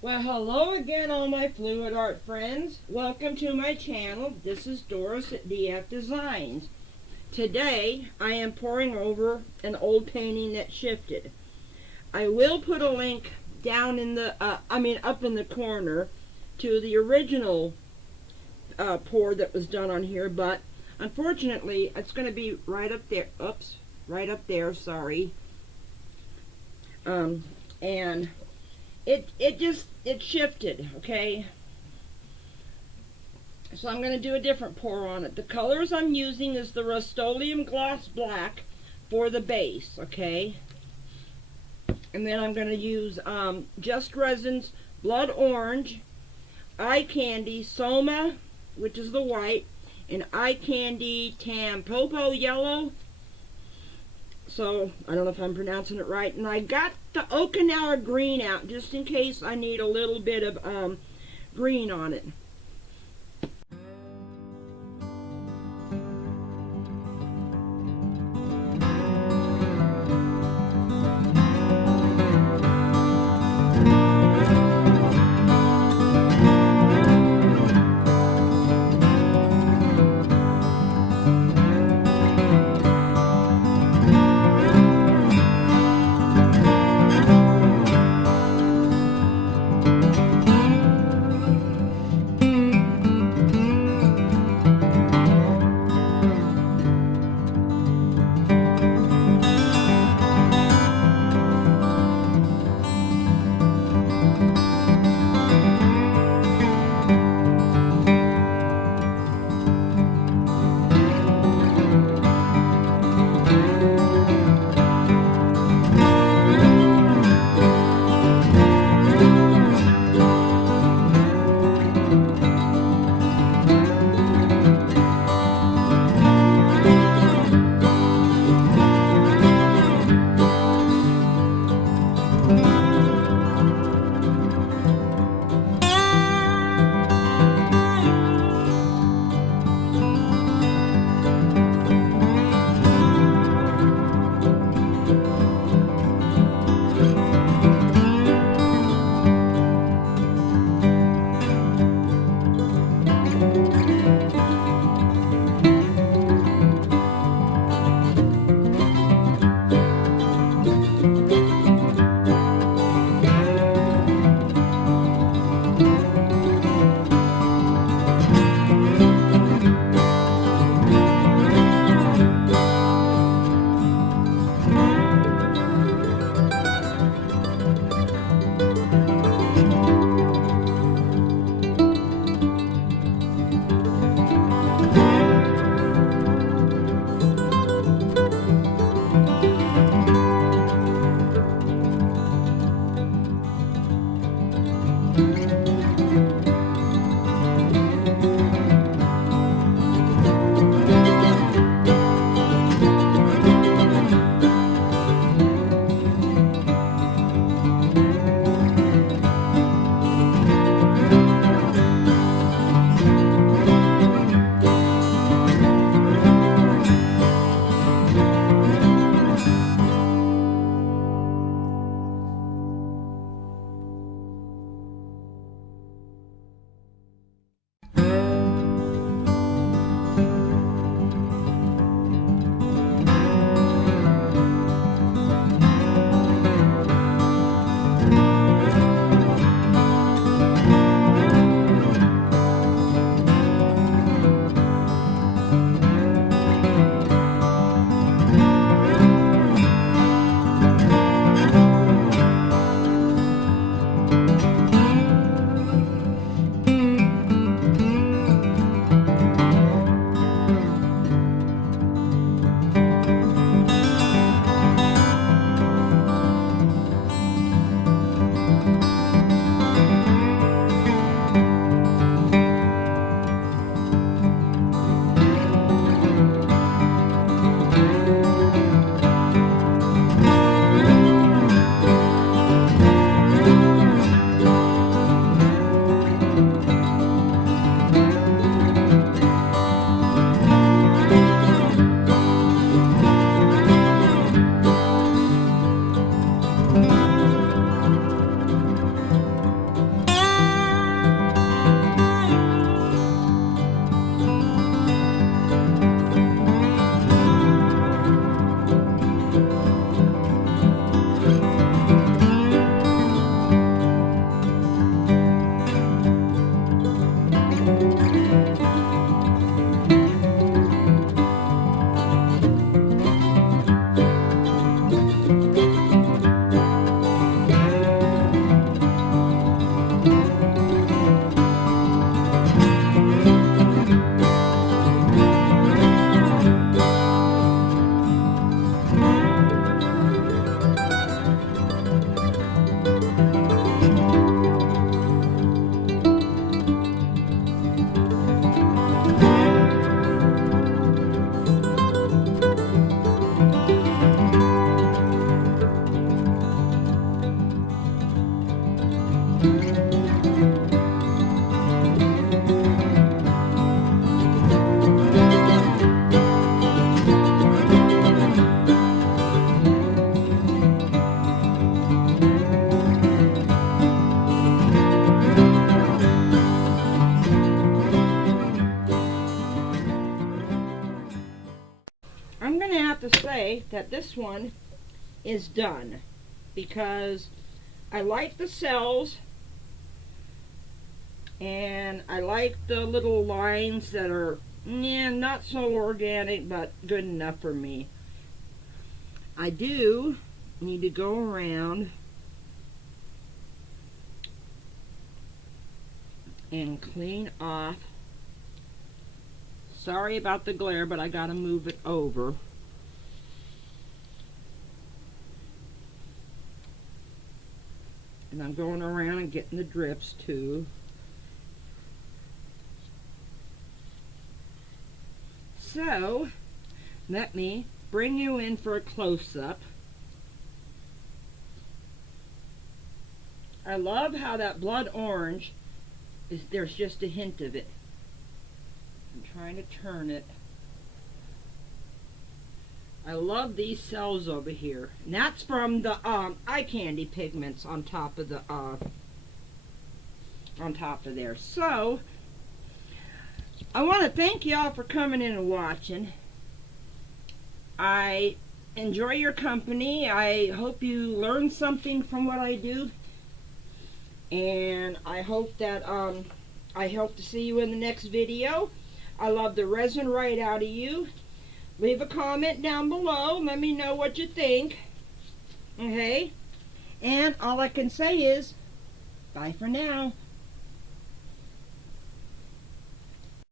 Well, hello again, all my fluid art friends. Welcome to my channel. This is Doris at DF Designs. Today, I am pouring over an old painting that shifted. I will put a link down in the, up in the corner to the original pour that was done on here, but unfortunately, it's going to be right up there. Oops, right up there, sorry. And it shifted, okay? So I'm going to do a different pour on it. The colors I'm using is the Rust-Oleum Gloss Black for the base, okay? And then I'm going to use Just Resin's Blood Orange, EyeCandy Soma, which is the white, and EyeCandy Tampopo Yellow. So, I don't know if I'm pronouncing it right. And I got the Okinawa green out just in case I need a little bit of green on it. that this one is done, because I like the cells and I like the little lines that are not so organic but good enough for me. I do need to go around and clean off. Sorry about the glare, but I gotta move it over. And I'm going around and getting the drips too. So, let me bring you in for a close-up. I love how that blood orange is, there's just a hint of it. I'm trying to turn it. I love these cells over here. And that's from the eye candy pigments on top of the there. So I want to thank y'all for coming in and watching. I enjoy your company. I hope you learn something from what I do. And I hope that I hope to see you in the next video. I love the resin right out of you. Leave a comment down below. Let me know what you think. Okay? And all I can say is, bye for now.